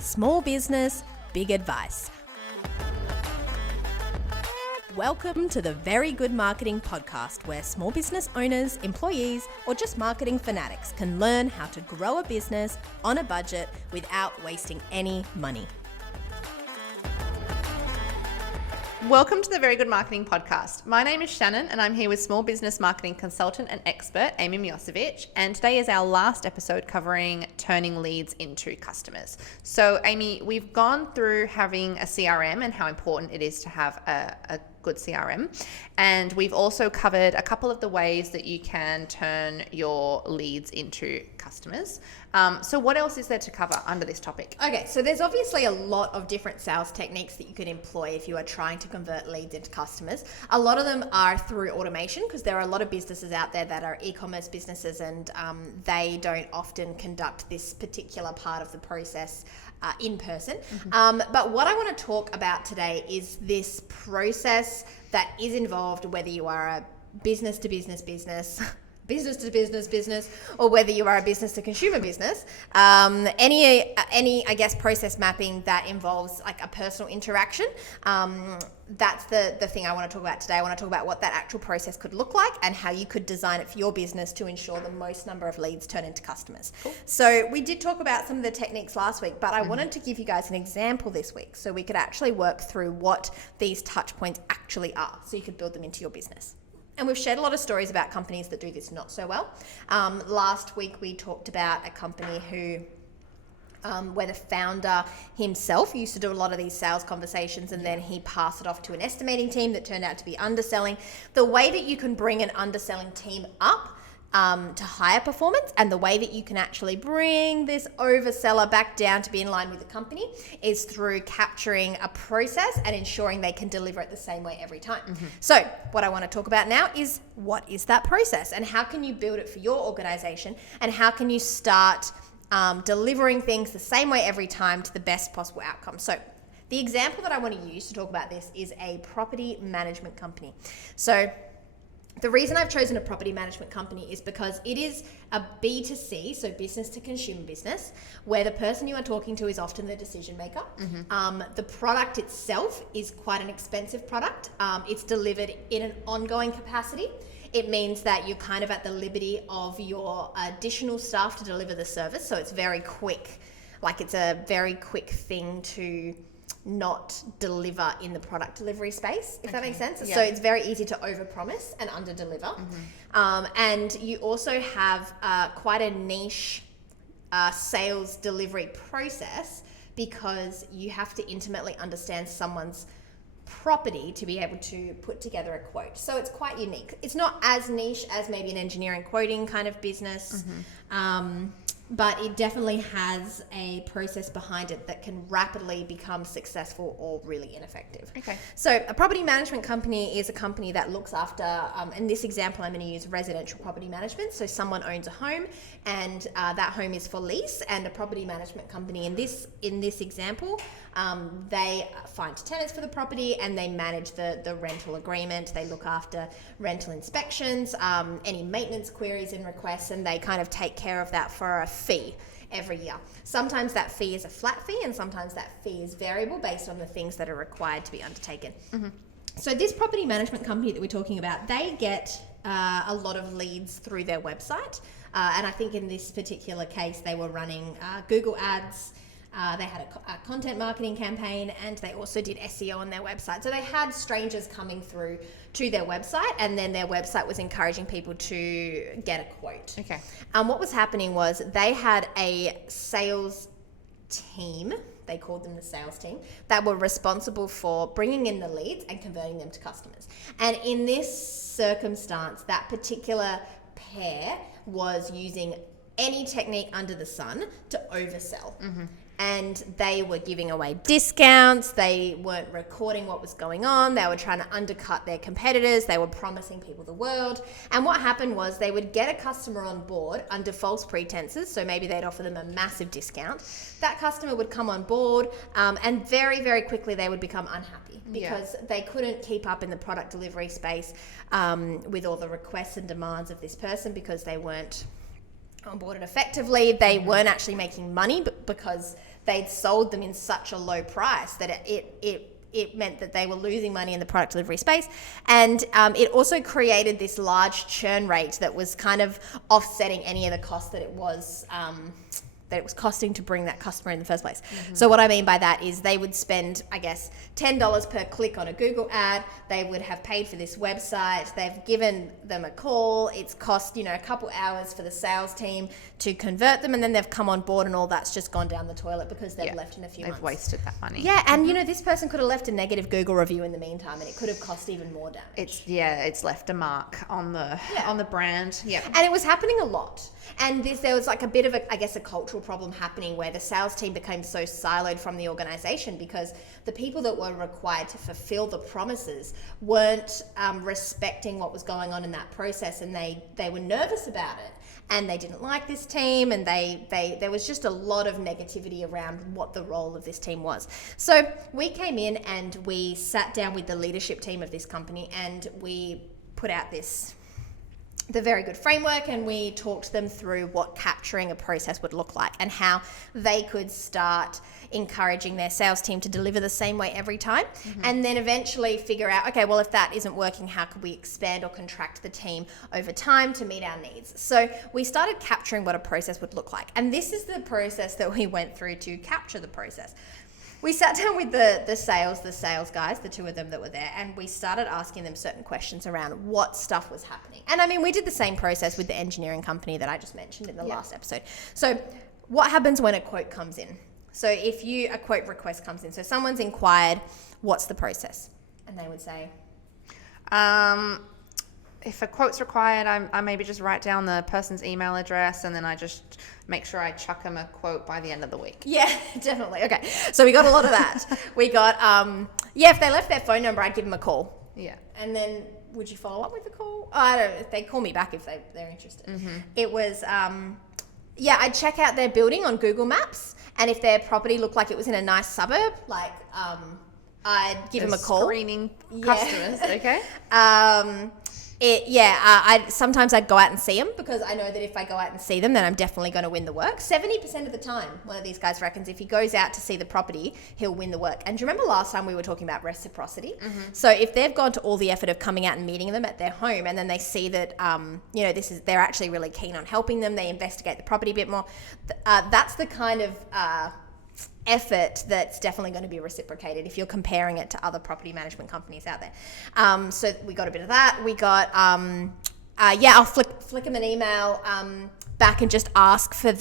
Small business, big advice. Welcome to the Very Good Marketing Podcast, where small business owners, employees, or just marketing fanatics can learn how to grow a business on a budget without wasting any money. Welcome to the Very Good Marketing Podcast. My name is Shannon and I'm here with small business marketing consultant and expert Amy Miocevich, and today is our last episode covering turning leads into customers. So Amy, we've gone through having a CRM and how important it is to have a good CRM, and we've also covered a couple of the ways that you can turn your leads into customers. So what else is there to cover under this topic? Okay, so there's obviously a lot of different sales techniques that you could employ if you are trying to convert leads into customers. A lot of them are through automation, because there are a lot of businesses out there that are e-commerce businesses, and they don't often conduct this particular part of the process in person. But what I want to talk about today is this process that is involved, whether you are a business to business business, or whether you are a business to consumer business. Any I guess process mapping that involves like a personal interaction. That's the thing I want to talk about today. I want to talk about what that actual process could look like and how you could design it for your business to ensure the most number of leads turn into customers. Cool. So we did talk about some of the techniques last week, but I wanted to give you guys an example this week so we could actually work through what these touch points actually are, so you could build them into your business. And we've shared a lot of stories about companies that do this not so well. Last week we talked about a company who where the founder himself used to do a lot of these sales conversations, and then he passed it off to an estimating team that turned out to be underselling. The way that you can bring an underselling team up to higher performance, and the way that you can actually bring this overseller back down to be in line with the company, is through capturing a process and ensuring they can deliver it the same way every time. So what I want to talk about now is, what is that process and how can you build it for your organization, and how can you start delivering things the same way every time to the best possible outcome. So the example that I want to use to talk about this is a property management company. So the reason I've chosen a property management company is because it is a B2C, so business to consumer business, where the person you are talking to is often the decision maker. The product itself is quite an expensive product. It's delivered in an ongoing capacity. It means that you're kind of at the liberty of your additional staff to deliver the service. So it's very quick. Like, it's a very quick thing to not deliver in the product delivery space, if that makes sense. Yeah. So it's very easy to overpromise and underdeliver. And you also have quite a niche sales delivery process, because you have to intimately understand someone's property to be able to put together a quote. So it's quite unique. It's not as niche as maybe an engineering quoting kind of business, but it definitely has a process behind it that can rapidly become successful or really ineffective. Okay. So a property management company is a company that looks after, in this example, I'm going to use residential property management. So someone owns a home, and that home is for lease, and a property management company in this example, they find tenants for the property and they manage the rental agreement. They look after rental inspections, any maintenance queries and requests, and they kind of take care of that for a fee every year. Sometimes that fee is a flat fee, and sometimes that fee is variable based on the things that are required to be undertaken. So this property management company that we're talking about, they get a lot of leads through their website. And I think in this particular case, they were running Google ads. They had a content marketing campaign, and they also did SEO on their website. So they had strangers coming through to their website, and then their website was encouraging people to get a quote. Okay. What was happening was they had a sales team, they called them the sales team, that were responsible for bringing in the leads and converting them to customers. And in this circumstance, that particular pair was using any technique under the sun to oversell. And they were giving away discounts. They weren't recording what was going on. They were trying to undercut their competitors. They were promising people the world. And what happened was they would get a customer on board under false pretenses. So maybe they'd offer them a massive discount. That customer would come on board, and very, very quickly they would become unhappy because they couldn't keep up in the product delivery space with all the requests and demands of this person, because they weren't onboarded effectively. They weren't actually making money because they'd sold them in such a low price that it meant that they were losing money in the product delivery space. And it also created this large churn rate that was kind of offsetting any of the costs that it was costing to bring that customer in the first place. So what I mean by that is they would spend, I guess, $10 per click on a Google ad. They would have paid for this website. They've given them a call. It's cost, a couple hours for the sales team to convert them, and then they've come on board and all that's just gone down the toilet because they've left in a few months. They've wasted that money. Yeah, and this person could have left a negative Google review in the meantime, and it could have cost even more damage. It's left a mark on the brand. Yeah. And it was happening a lot. And there was like a bit of a cultural problem happening where the sales team became so siloed from the organization because the people that were required to fulfill the promises weren't respecting what was going on in that process, and they were nervous about it. And they didn't like this team, and there was just a lot of negativity around what the role of this team was. So we came in and we sat down with the leadership team of this company, and we put out the very good framework, and we talked them through what capturing a process would look like and how they could start encouraging their sales team to deliver the same way every time, and then eventually figure out, okay, well, if that isn't working, how could we expand or contract the team over time to meet our needs? So we started capturing what a process would look like, and this is the process that we went through to capture the process. We sat down with the sales guys, the two of them that were there, and we started asking them certain questions around what stuff was happening. And I mean, we did the same process with the engineering company that I just mentioned in the last episode. So what happens when a quote comes in? So if a quote request comes in, so someone's inquired, what's the process? And they would say, if a quote's required, I maybe just write down the person's email address, and then I just make sure I chuck them a quote by the end of the week. Yeah, definitely. Okay. So we got a lot of that. We got, if they left their phone number, I'd give them a call. Yeah. And then would you follow up with the call? I don't know. They call me back if they're interested. It was, I'd check out their building on Google Maps, and if their property looked like it was in a nice suburb, like, I'd give them a call. Screening customers, okay. Sometimes I'd go out and see them because I know that if I go out and see them, then I'm definitely going to win the work. 70% of the time, one of these guys reckons if he goes out to see the property, he'll win the work. And do you remember last time we were talking about reciprocity? So if they've gone to all the effort of coming out and meeting them at their home, and then they see that, they're actually really keen on helping them, they investigate the property a bit more. That's the kind of effort that's definitely going to be reciprocated if you're comparing it to other property management companies out there. So we got a bit of that. We got, I'll flick them an email back and just ask for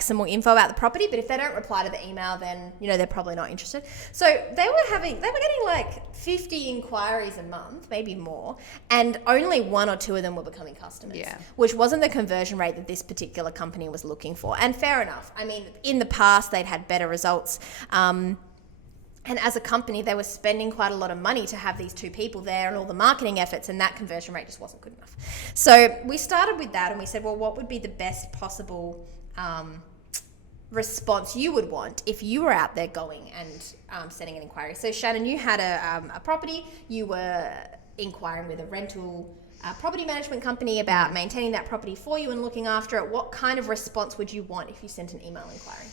some more info about the property. But if they don't reply to the email, then, they're probably not interested. So they were getting like 50 inquiries a month, maybe more, and only one or two of them were becoming customers, which wasn't the conversion rate that this particular company was looking for. And fair enough. I mean, in the past, they'd had better results. And as a company, they were spending quite a lot of money to have these two people there and all the marketing efforts, and that conversion rate just wasn't good enough. So we started with that, and we said, well, what would be the best possible response you would want if you were out there going and sending an inquiry? So Shannon, you had a property. You were inquiring with a rental property management company about maintaining that property for you and looking after it. What kind of response would you want if you sent an email inquiry?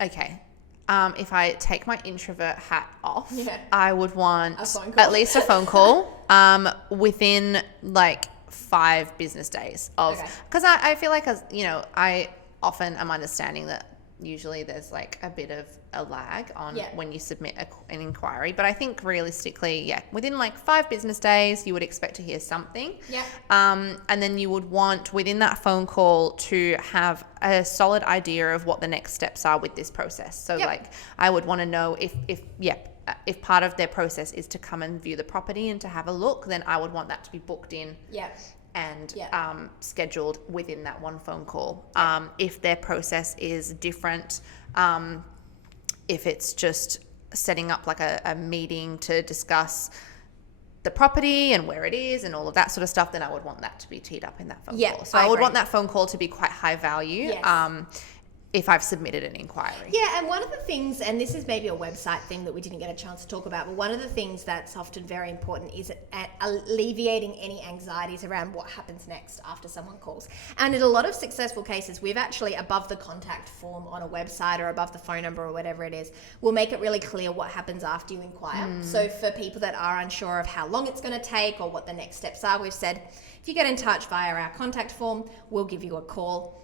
Okay. If I take my introvert hat off, I would want at least a phone call within like 5 business days because I feel like, I often am understanding that usually there's like a bit of a lag on when you submit an inquiry, but I think realistically, within like 5 business days, you would expect to hear something. And then you would want within that phone call to have a solid idea of what the next steps are with this process. So like, I would want to know if part of their process is to come and view the property and to have a look, then I would want that to be booked in. And scheduled within that one phone call. If their process is different, if it's just setting up like a meeting to discuss the property and where it is and all of that sort of stuff, then I would want that to be teed up in that phone call. So I would want that phone call to be quite high value. if I've submitted an inquiry. Yeah, and one of the things, and this is maybe a website thing that we didn't get a chance to talk about, but one of the things that's often very important is alleviating any anxieties around what happens next after someone calls. And in a lot of successful cases, we've actually, above the contact form on a website or above the phone number or whatever it is, we'll make it really clear what happens after you inquire. So for people that are unsure of how long it's going to take or what the next steps are, we've said, if you get in touch via our contact form, we'll give you a call.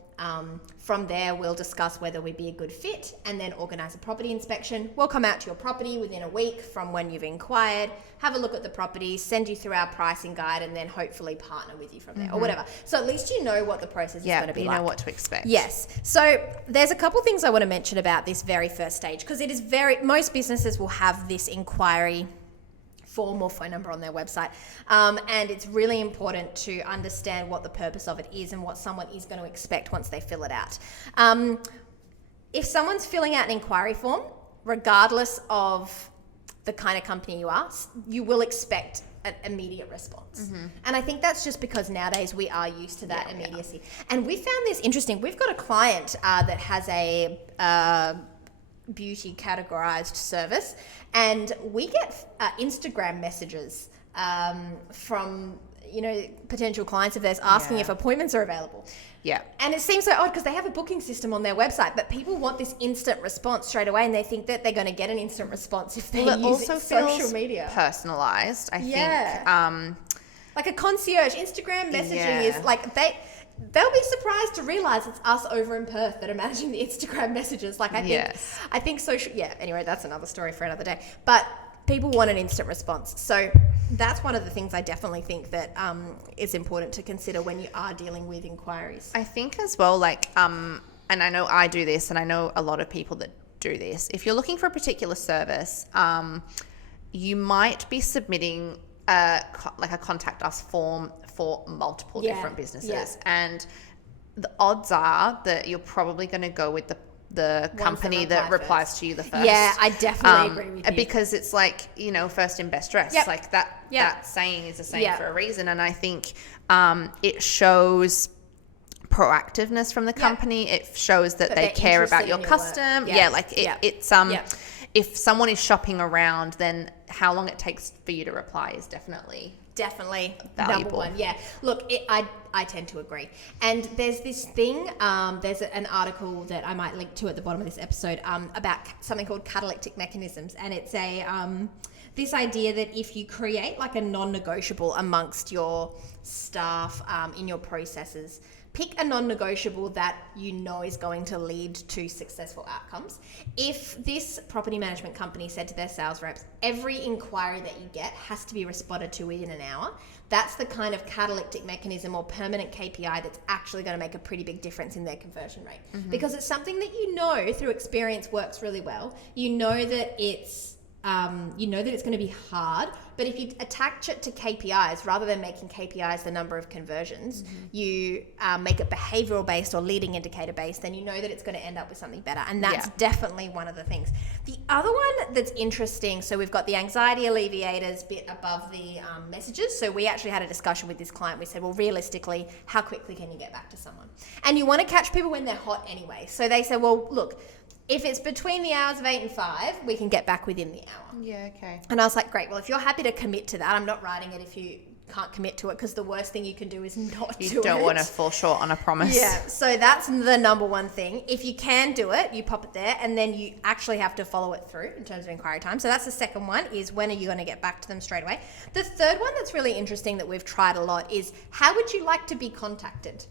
From there, we'll discuss whether we'd be a good fit and then organise a property inspection. We'll come out to your property within a week from when you've inquired, have a look at the property, send you through our pricing guide, and then hopefully partner with you from there or whatever. So at least you know what the process is going to be like. You know what to expect. Yes. So there's a couple things I want to mention about this very first stage, because it is most businesses will have this inquiry form or phone number on their website, and it's really important to understand what the purpose of it is and what someone is going to expect once they fill it out. If someone's filling out an inquiry form, regardless of the kind of company you are, you will expect an immediate response. And I think that's just because nowadays we are used to that immediacy. And we found this interesting. We've got a client that has a beauty categorized service, and we get Instagram messages from potential clients of theirs asking if appointments are available. And it seems so odd because they have a booking system on their website, but people want this instant response straight away, and they think that they're going to get an instant response if they use social media. Personalized, I think. Like a concierge Instagram messaging is like they'll be surprised to realize it's us over in Perth that are managing the Instagram messages. Like I think social. Yeah. Anyway, that's another story for another day. But people want an instant response. So that's one of the things I definitely think that is important to consider when you are dealing with inquiries. I think as well, and I know I do this, and I know a lot of people that do this. If you're looking for a particular service, you might be submitting a contact us form for multiple different businesses, and the odds are that you're probably going to go with the company that replies to you the first. Yeah, I definitely agree with you. Because it's like, first in best dress. Like that saying is a saying for a reason. And I think it shows proactiveness from the company. It shows that they care about your custom. It's if someone is shopping around, then how long it takes for you to reply is definitely valuable. Number one. Yeah. Look, I tend to agree. And there's this thing, there's an article that I might link to at the bottom of this episode about something called catalytic mechanisms. And it's this idea that if you create like a non-negotiable amongst your staff in your processes, pick a non-negotiable that you know is going to lead to successful outcomes. If this property management company said to their sales reps, every inquiry that you get has to be responded to within an hour, that's the kind of catalytic mechanism or permanent KPI that's actually going to make a pretty big difference in their conversion rate. Because it's something that through experience works really well. You know that it's going to be hard, but if you attach it to KPIs rather than making KPIs the number of conversions, you make it behavioral based or leading indicator based, then you know that it's going to end up with something better. And that's definitely one of the things. The other one that's interesting, so we've got the anxiety alleviators bit above the messages. So we actually had a discussion with this client. We said, well, realistically, how quickly can you get back to someone? And you want to catch people when they're hot anyway. So they said, well, look, if it's between the hours of 8 and 5, we can get back within the hour. Yeah, okay. And I was like, great. Well, if you're happy to commit to that, I'm not writing it if you can't commit to it, because the worst thing you can do is not do it. You don't want to fall short on a promise. Yeah, so that's the number one thing. If you can do it, you pop it there, and then you actually have to follow it through in terms of inquiry time. So that's the second one, is when are you going to get back to them straight away? The third one that's really interesting that we've tried a lot is, how would you like to be contacted?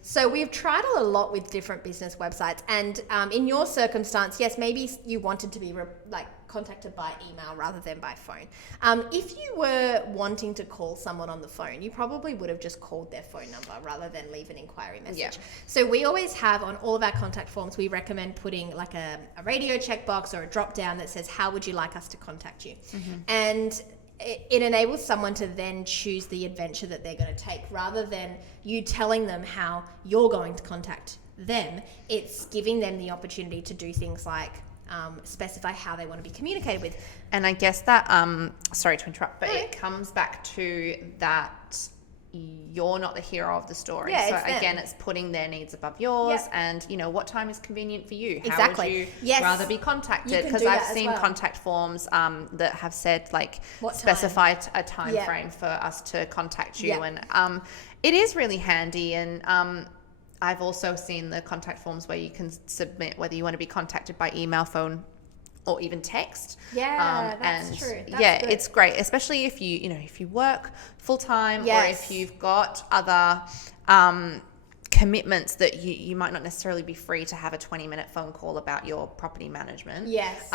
So we've tried a lot with different business websites, and in your circumstance, yes, maybe you wanted to be contacted by email rather than by phone. If you were wanting to call someone on the phone, you probably would have just called their phone number rather than leave an inquiry message. Yeah. So we always have on all of our contact forms, we recommend putting like a radio checkbox or a drop down that says, how would you like us to contact you? And it enables someone to then choose the adventure that they're going to take, rather than you telling them how you're going to contact them. It's giving them the opportunity to do things like specify how they want to be communicated with. And I guess that, sorry to interrupt, but it comes back to that you're not the hero of the story. Yeah, so it's them. again, it's putting their needs above yours, Yep. and what time is convenient for you? How Exactly. would you Yes. rather be You contacted? can Because do I've that as seen well. contact forms that have said like What specify a time Yep. frame for us to contact you, Yep. and it is really handy. And I've also seen the contact forms where you can submit whether you want to be contacted by email, phone, or even text. Yeah, that's and true. That's yeah, good. it's great, especially if if you work full time, or Yes. if you've got other commitments that you might not necessarily be free to have a 20-minute phone call about your property management. Yes.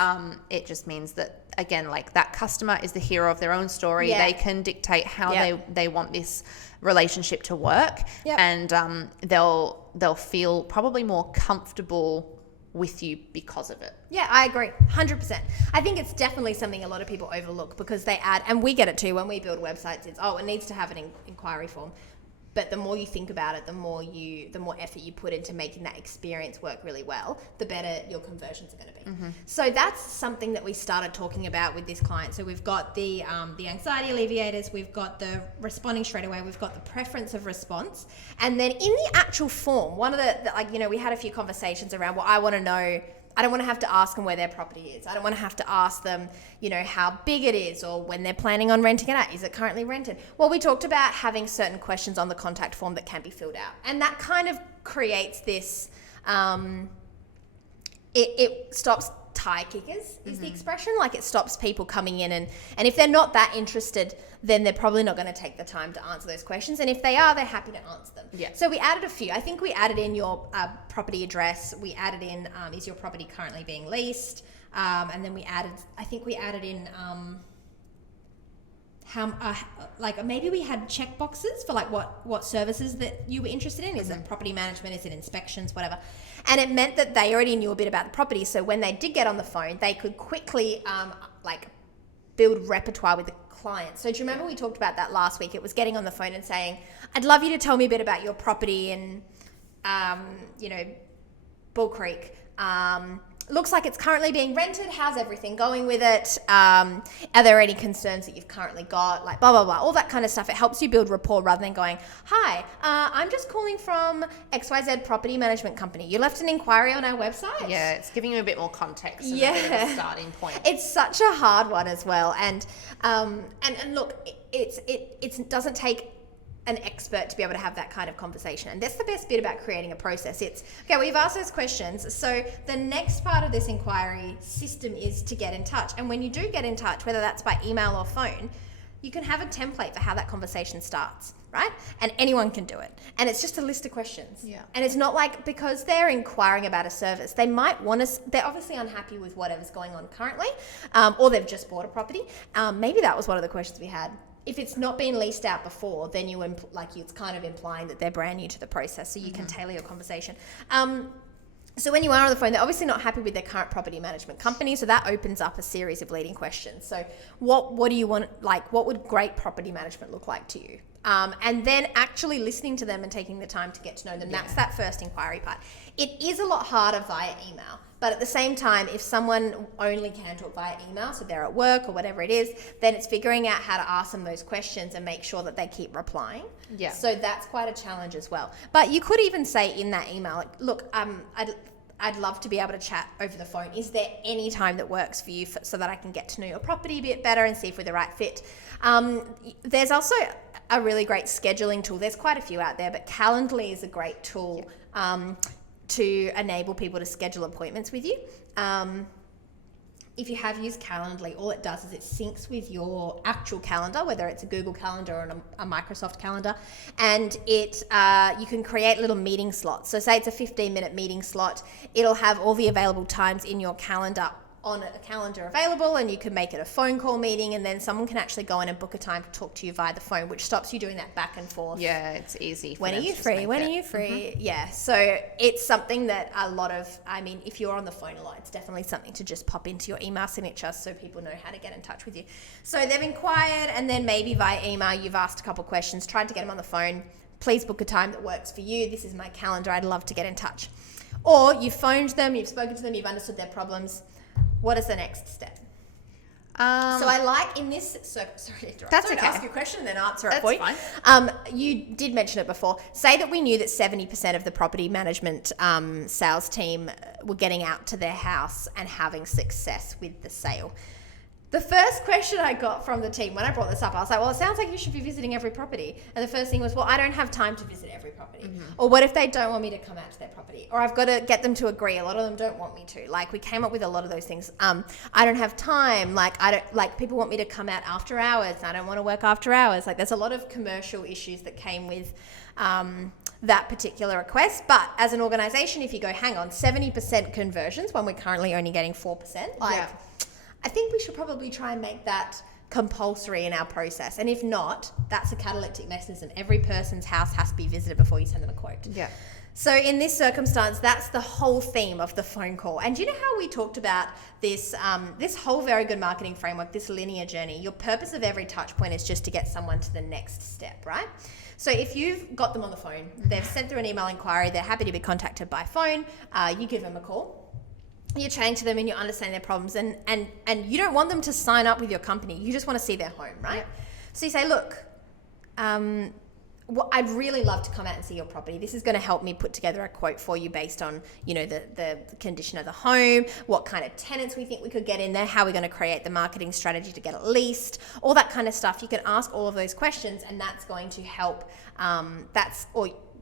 It just means that, again, like, that customer is the hero of their own story. Yeah. They can dictate how Yep. they want this relationship to work. Yep. And they'll feel probably more comfortable with you because of it. Yeah, I agree. 100%. I think it's definitely something a lot of people overlook because they add, and we get it too when we build websites, it's, it needs to have an inquiry form. But the more you think about it, the more effort you put into making that experience work really well, the better your conversions are going to be. Mm-hmm. So that's something that we started talking about with this client. So we've got the anxiety alleviators, we've got the responding straight away, we've got the preference of response, and then in the actual form, one of the we had a few conversations around what I want to know. I don't want to have to ask them where their property is. I don't want to have to ask them, how big it is or when they're planning on renting it out. Is it currently rented? Well, we talked about having certain questions on the contact form that can be filled out. And that kind of creates this, it stops tie kickers is the expression. Like, it stops people coming in and if they're not that interested, then they're probably not going to take the time to answer those questions. And if they are, they're happy to answer them. Yeah. So we added a few. I think we added in your property address. We added in, is your property currently being leased? And then we added in maybe we had check boxes for like what services that you were interested in. Is it property management? Is it inspections? Whatever. And it meant that they already knew a bit about the property. So when they did get on the phone, they could quickly build repertoire with the client. So do you remember we talked about that last week? It was getting on the phone and saying, I'd love you to tell me a bit about your property in, Bull Creek. Looks like it's currently being rented. How's everything going with it? Are there any concerns that you've currently got? Like blah, blah, blah, all that kind of stuff. It helps you build rapport rather than going, hi, I'm just calling from XYZ Property Management Company. You left an inquiry on our website? Yeah, it's giving you a bit more context and a bit of a starting point. It's such a hard one as well. And look, it doesn't take an expert to be able to have that kind of conversation. And that's the best bit about creating a process. It's, okay, we've asked those questions. So the next part of this inquiry system is to get in touch. And when you do get in touch, whether that's by email or phone, you can have a template for how that conversation starts, right? And anyone can do it. And it's just a list of questions. Yeah. And it's not like, because they're inquiring about a service, they might want to, they're obviously unhappy with whatever's going on currently, or they've just bought a property. Maybe that was one of the questions we had. If it's not been leased out before, then it's kind of implying that they're brand new to the process, so you can tailor your conversation. So when you are on the phone, they're obviously not happy with their current property management company, so that opens up a series of leading questions. So what do you want, what would great property management look like to you? And then actually listening to them and taking the time to get to know them. That's that first inquiry part. It is a lot harder via email. But at the same time, if someone only can talk via email, so they're at work or whatever it is, then it's figuring out how to ask them those questions and make sure that they keep replying. Yeah. So that's quite a challenge as well. But you could even say in that email, look, I'd love to be able to chat over the phone. Is there any time that works for you so that I can get to know your property a bit better and see if we're the right fit? There's also a really great scheduling tool. There's quite a few out there, but Calendly is a great tool. To enable people to schedule appointments with you. If you have used Calendly, all it does is it syncs with your actual calendar, whether it's a Google Calendar or a Microsoft Calendar, and you can create little meeting slots. So say it's a 15-minute meeting slot, it'll have all the available times in your calendar on a calendar available, and you can make it a phone call meeting, and then someone can actually go in and book a time to talk to you via the phone, which stops you doing that back and forth. Yeah, it's easy. When are you free? When are you free? Yeah, so it's something that if you're on the phone a lot, it's definitely something to just pop into your email signature so people know how to get in touch with you. So they've inquired, and then maybe via email you've asked a couple of questions, tried to get them on the phone. Please book a time that works for you. This is my calendar. I'd love to get in touch. Or you've phoned them, you've spoken to them, you've understood their problems. What is the next step? So I like in this, sorry to interrupt. That's Sorry to okay. ask you a question and then answer it That's for you. fine. You did mention it before. Say that we knew that 70% of the property management sales team were getting out to their house and having success with the sale. The first question I got from the team when I brought this up, I was like, well, it sounds like you should be visiting every property. And the first thing was, well, I don't have time to visit every property. Or what if they don't want me to come out to their property? Or I've got to get them to agree. A lot of them don't want me to. Like, we came up with a lot of those things. I don't have time. Like people want me to come out after hours. I don't want to work after hours. Like, there's a lot of commercial issues that came with that particular request. But as an organization, if you go, hang on, 70% conversions when we're currently only getting 4%, I think we should probably try and make that compulsory in our process. And if not, that's a catalytic mechanism. Every person's house has to be visited before you send them a quote. Yeah. So in this circumstance, that's the whole theme of the phone call. And do you know how we talked about this this whole very good marketing framework, this linear journey? Your purpose of every touch point is just to get someone to the next step, right? So if you've got them on the phone, they've sent through an email inquiry, they're happy to be contacted by phone, you give them a call. You're chatting to them and you understand their problems and you don't want them to sign up with your company. You just want to see their home, right? Yep. So you say, look, I'd really love to come out and see your property. This is going to help me put together a quote for you based on, the condition of the home, what kind of tenants we think we could get in there, how we're going to create the marketing strategy to get it leased, all that kind of stuff. You can ask all of those questions and that's going to help,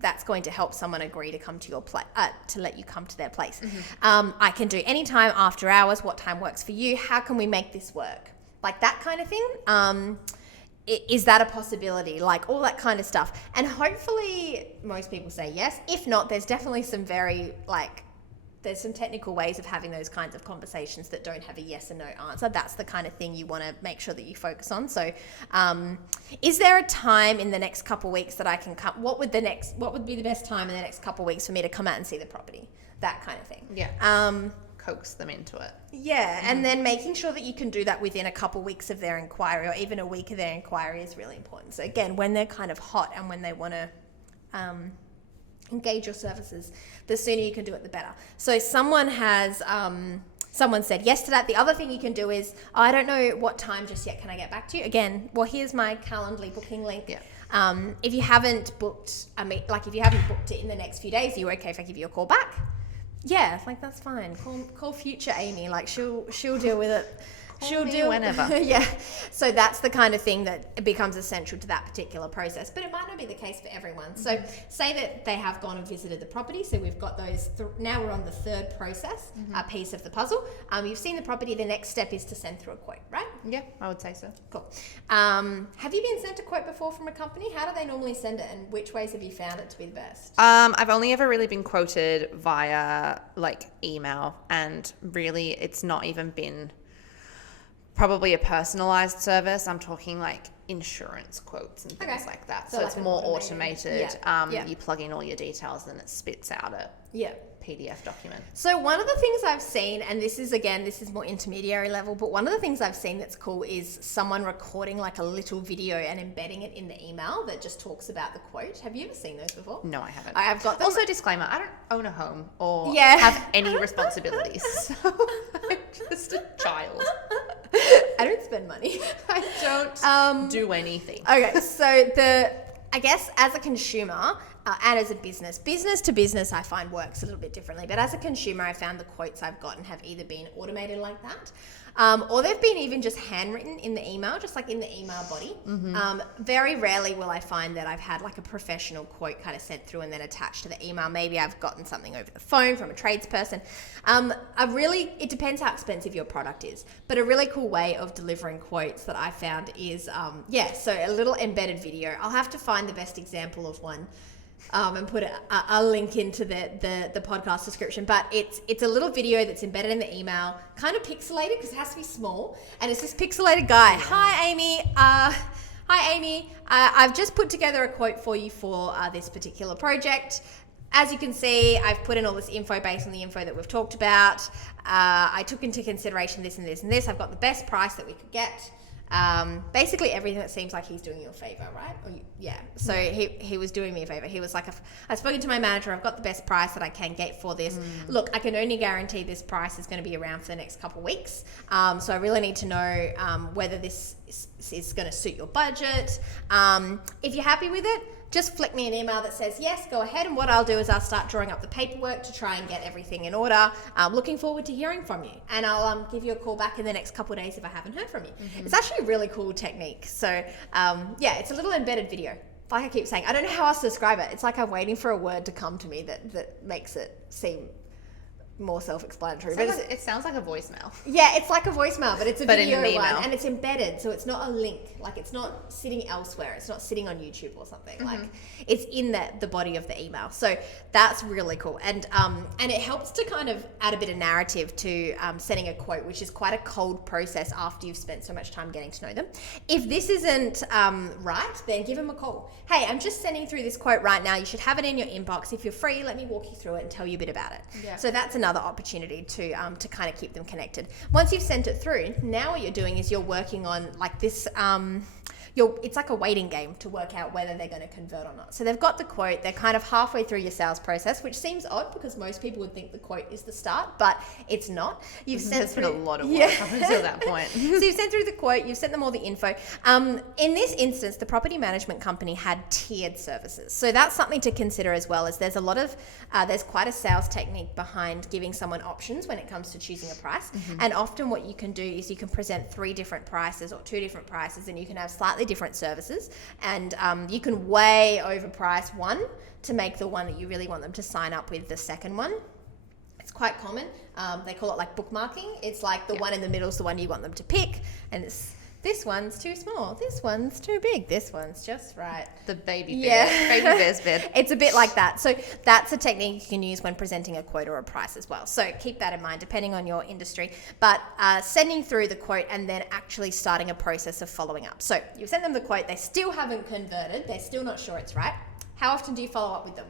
that's going to help someone agree to come to your place, to let you come to their place. I can do any time after hours. What time works for you? How can we make this work? Like that kind of thing. Is that a possibility? Like all that kind of stuff. And hopefully most people say yes. If not, there's definitely some there's some technical ways of having those kinds of conversations that don't have a yes or no answer. That's the kind of thing you want to make sure that you focus on. So is there a time in the next couple of weeks that I can come? What would be the best time in the next couple of weeks for me to come out and see the property? That kind of thing. Yeah. Coax them into it. Yeah. And then making sure that you can do that within a couple of weeks of their inquiry or even a week of their inquiry is really important. So again, when they're kind of hot and when they want to engage your services, the sooner you can do it, the better. So someone said yes to that. The other thing you can do is, I don't know what time just yet. Can I get back to you? Again, well, here's my Calendly booking link. Yeah. If you haven't booked, if you haven't booked it in the next few days, are you okay if I give you a call back? Yeah, that's fine. Call future Amy. She'll deal with it. She'll deal whenever. Yeah. So that's the kind of thing that becomes essential to that particular process. But it might not be the case for everyone. So say that they have gone and visited the property. So we've got those. Now we're on the third process, piece of the puzzle. You've seen the property. The next step is to send through a quote, right? Yeah, I would say so. Cool. Have you been sent a quote before from a company? How do they normally send it, and which ways have you found it to be the best? I've only ever really been quoted via email, and really it's not even been probably a personalized service. I'm talking insurance quotes and things like that. So it's more automated. You plug in all your details and it spits out a PDF document. So one of the things I've seen, and this is more intermediary level, but one of the things I've seen that's cool is someone recording a little video and embedding it in the email that just talks about the quote. Have you ever seen those before? No, I haven't. I have got them. Also, disclaimer, I don't own a home or have any responsibilities. So I'm just a child. I don't spend money. I don't do anything. Okay, so I guess as a consumer and as a business to business, I find works a little bit differently. But as a consumer, I found the quotes I've gotten have either been automated like that, or they've been even just handwritten in the email, just in the email body. Very rarely will I find that I've had a professional quote kind of sent through and then attached to the email. Maybe I've gotten something over the phone from a tradesperson. It depends how expensive your product is, but a really cool way of delivering quotes that I found is, so a little embedded video. I'll have to find the best example of one. And put a link into the podcast description. But it's a little video that's embedded in the email, kind of pixelated because it has to be small. And it's this pixelated guy. Hi, Amy. I've just put together a quote for you for this particular project. As you can see, I've put in all this info based on the info that we've talked about. I took into consideration this and this and this. I've got the best price that we could get. basically everything that seems like he's doing you a favor, right? So he was doing me a favor. He was like, I've spoken to my manager, I've got the best price that I can get for this. Look, I can only guarantee this price is going to be around for the next couple of weeks. So I really need to know whether this is going to suit your budget. If you're happy with it, just flick me an email that says yes, go ahead. And what I'll do is I'll start drawing up the paperwork to try and get everything in order. Looking forward to hearing from you. And I'll give you a call back in the next couple of days if I haven't heard from you. It's actually a really cool technique. So it's a little embedded video. Like I keep saying, I don't know how else to describe it. It's like I'm waiting for a word to come to me that makes it seem more self-explanatory. It sounds like a voicemail. Yeah, it's like a voicemail, but it's a video in an email. one, and it's embedded, so it's not a link. Like, it's not sitting elsewhere. It's not sitting on YouTube or something. Like, it's in the body of the email. So that's really cool, and it helps to kind of add a bit of narrative to sending a quote, which is quite a cold process after you've spent so much time getting to know them. If this isn't right, then give them a call. Hey, I'm just sending through this quote right now. You should have it in your inbox. If you're free, let me walk you through it and tell you a bit about it. Yeah. So that's another opportunity to kind of keep them connected. Once you've sent it through, now what you're doing is you're working on like this it's like a waiting game to work out whether they're going to convert or not. So they've got the quote, they're kind of halfway through your sales process, which seems odd because most people would think the quote is the start, but it's not. You've sent through a lot of work up until that point. So you've sent through the quote, you've sent them all the info. In this instance, the property management company had tiered services. So that's something to consider as well, as there's a lot of, there's quite a sales technique behind giving someone options when it comes to choosing a price. And often what you can do is you can present 3 different prices or 2 different prices, and you can have slightly different services, and you can way overprice one to make the one that you really want them to sign up with the second one. It's quite common. They call it like bookmarking. It's like the one in the middle is the one you want them to pick, and it's this one's too small, this one's too big, this one's just right. The baby bear's bed. It's a bit like that. So that's a technique you can use when presenting a quote or a price as well. So keep that in mind depending on your industry. But sending through the quote and then actually starting a process of following up. So you send them the quote, they still haven't converted, they're still not sure it's right. How often do you follow up with them?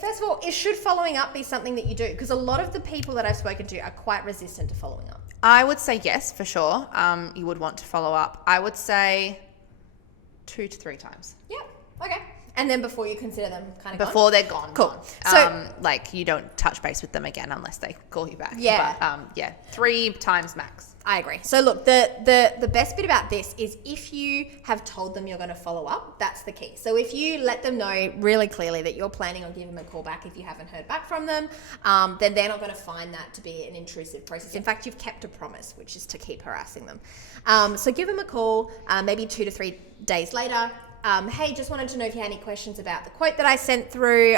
First of all, should following up be something that you do? Because a lot of the people that I've spoken to are quite resistant to following up. I would say yes, for sure. You would want to follow up. I would say 2 to 3 times. Yeah. Okay. And then before you consider them kind of before they're gone. Cool. Gone. So like you don't touch base with them again unless they call you back. Yeah. But 3 times max. I agree. So look, the best bit about this is if you have told them you're going to follow up, that's the key. So if you let them know really clearly that you're planning on giving them a call back if you haven't heard back from them, then they're not going to find that to be an intrusive process. In fact, you've kept a promise, which is to keep harassing them. So give them a call, maybe 2 to 3 days later. Hey, just wanted to know if you had any questions about the quote that I sent through.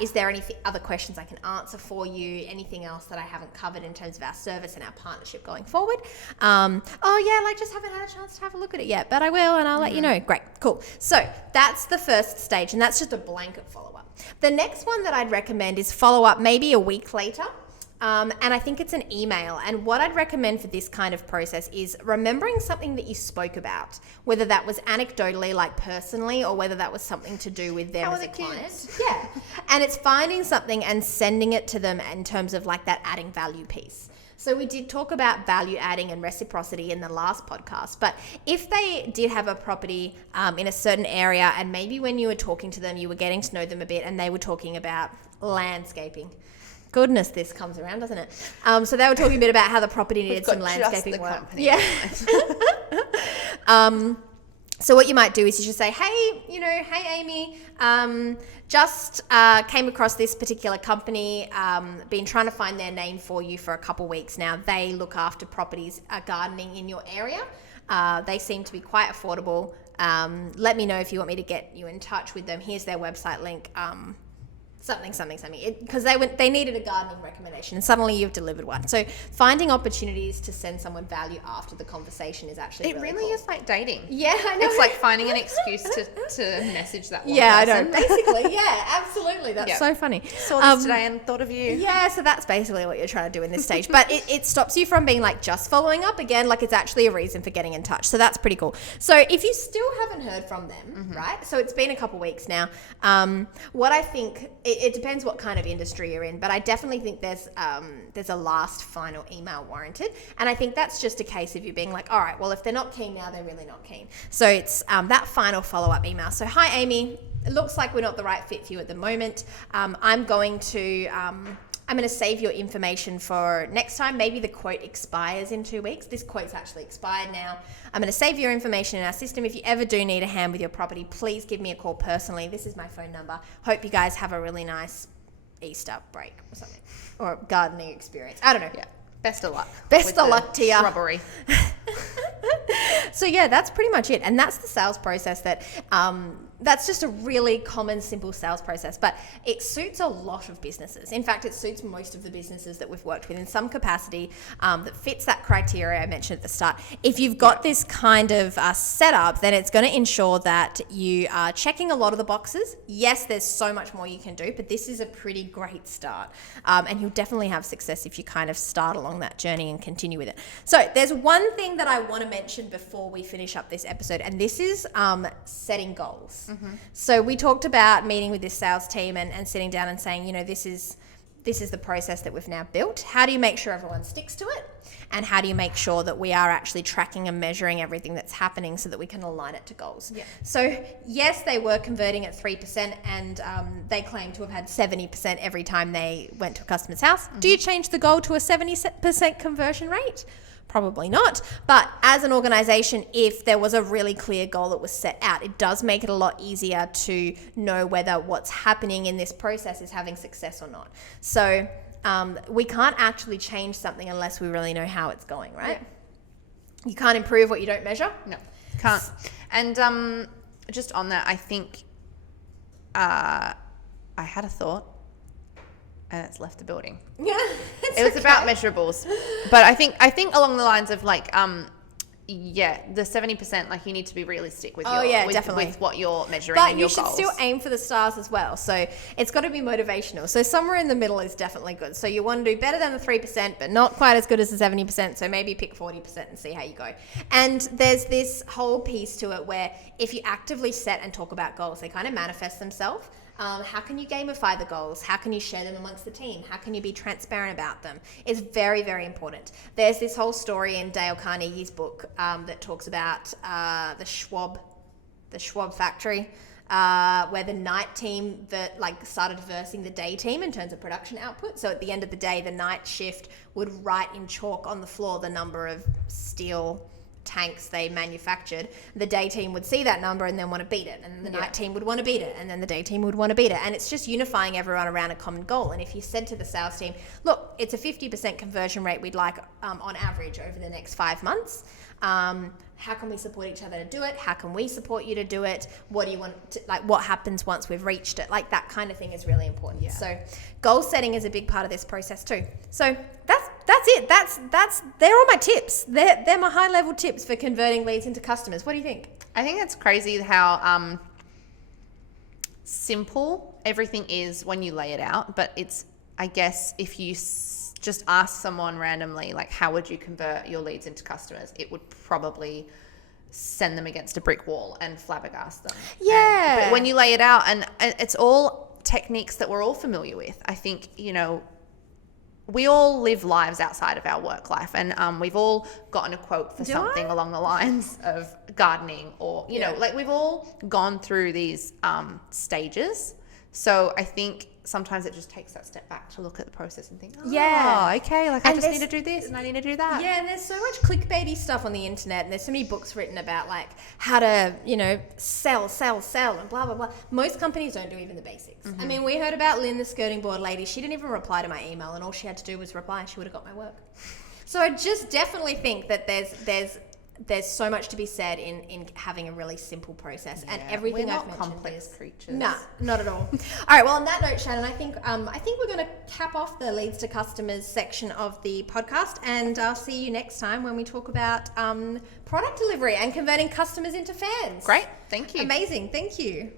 Is there any other questions I can answer for you? Anything else that I haven't covered in terms of our service and our partnership going forward? Just haven't had a chance to have a look at it yet, but I will and I'll let you know. Great, cool. So that's the first stage, and that's just a blanket follow-up. The next one that I'd recommend is follow up maybe a week later. And I think it's an email. And what I'd recommend for this kind of process is remembering something that you spoke about, whether that was anecdotally, like personally, or whether that was something to do with them as a client. Yeah. And it's finding something and sending it to them in terms of like that adding value piece. So we did talk about value adding and reciprocity in the last podcast, but if they did have a property in a certain area, and maybe when you were talking to them, you were getting to know them a bit and they were talking about landscaping. Goodness, this comes around, doesn't it? So they were talking a bit about how the property needed some landscaping work. Yeah. So what you might do is you should say, hey Amy, just came across this particular company, been trying to find their name for you for a couple weeks now. They look after properties, gardening in your area. They seem to be quite affordable. Let me know if you want me to get you in touch with them. Here's their website link. Something, because they needed a gardening recommendation and suddenly you've delivered one. So finding opportunities to send someone value after the conversation is actually really cool. Is like dating. Yeah, I know. It's like finding an excuse to message that one person. I know. Basically, yeah, absolutely. That's so funny. Saw this today and thought of you. Yeah, so that's basically what you're trying to do in this stage. But it stops you from being like just following up again, like it's actually a reason for getting in touch. So that's pretty cool. So if you still haven't heard from them, right? So it's been a couple weeks now. What I think it depends what kind of industry you're in, but I definitely think there's a last final email warranted. And I think that's just a case of you being like, all right, well, if they're not keen now, they're really not keen. So it's that final follow-up email. So, hi, Amy. It looks like we're not the right fit for you at the moment. I'm going to save your information for next time. Maybe the quote expires in 2 weeks. This quote's actually expired now. I'm going to save your information in our system. If you ever do need a hand with your property, please give me a call personally. This is my phone number. Hope you guys have a really nice Easter break or something, or gardening experience. I don't know. Yeah. Best of luck. Best of luck to you. Shrubbery. So yeah, that's pretty much it. And that's the sales process that's just a really common, simple sales process, but it suits a lot of businesses. In fact, it suits most of the businesses that we've worked with in some capacity that fits that criteria I mentioned at the start. If you've got this kind of setup, then it's going to ensure that you are checking a lot of the boxes. Yes, there's so much more you can do, but this is a pretty great start. And you'll definitely have success if you kind of start along that journey and continue with it. So there's one thing that I want to mention before we finish up this episode, and this is setting goals. Mm-hmm. So we talked about meeting with this sales team and sitting down and saying, this is the process that we've now built. How do you make sure everyone sticks to it? And how do you make sure that we are actually tracking and measuring everything that's happening so that we can align it to goals? Yeah. So yes, they were converting at 3% and they claim to have had 70% every time they went to a customer's house. Mm-hmm. Do you change the goal to a 70% conversion rate? Probably not. But as an organization, if there was a really clear goal that was set out, it does make it a lot easier to know whether what's happening in this process is having success or not. So we can't actually change something unless we really know how it's going, right? Yeah. You can't improve what you don't measure. No, can't. And just on that, I think I had a thought. And it's left the building. Yeah, it was about measurables, but I think along the lines of like, the 70%, like you need to be realistic with with what you're measuring and your goals. But you should still aim for the stars as well. So it's got to be motivational. So somewhere in the middle is definitely good. So you want to do better than the 3%, but not quite as good as the 70%. So maybe pick 40% and see how you go. And there's this whole piece to it where if you actively set and talk about goals, they kind of manifest themselves. How can you gamify the goals? How can you share them amongst the team? How can you be transparent about them? It's very, very important. There's this whole story in Dale Carnegie's book that talks about the Schwab factory, where the night team started versing the day team in terms of production output. So at the end of the day, the night shift would write in chalk on the floor the number of steel tanks they manufactured. The day team would see that number and then want to beat it, and the night team would want to beat it, and then the day team would want to beat it, and it's just unifying everyone around a common goal. And if you said to the sales team, look, it's a 50% conversion rate we'd like on average over the next 5 months, how can we support each other to do it? How can we support you to do it? What do you want to, what happens once we've reached it? Like that kind of thing is really important. Yeah. So goal setting is a big part of this process too. So that's it. They're all my tips. They're my high level tips for converting leads into customers. What do you think? I think it's crazy how simple everything is when you lay it out, but it's, I guess, if you just ask someone randomly, like, how would you convert your leads into customers? It would probably send them against a brick wall and flabbergast them. Yeah. But when you lay it out, and it's all techniques that we're all familiar with. I think, we all live lives outside of our work life, and we've all gotten a quote for something along the lines of gardening, or, we've all gone through these stages. So I think sometimes it just takes that step back to look at the process and think, okay, I just need to do this and I need to do that. Yeah, and there's so much clickbaity stuff on the internet, and there's so many books written about how to, sell and blah, blah, blah. Most companies don't do even the basics. Mm-hmm. I mean, we heard about Lynn, the skirting board lady. She didn't even reply to my email, and all she had to do was reply and she would have got my work. So I just definitely think that there's so much to be said in having a really simple process, and everything I've mentioned complex creatures. Nah, not at all. All right. Well, on that note, Shannon, I think we're going to cap off the leads to customers section of the podcast, and I'll see you next time when we talk about product delivery and converting customers into fans. Great. Thank you. Amazing. Thank you.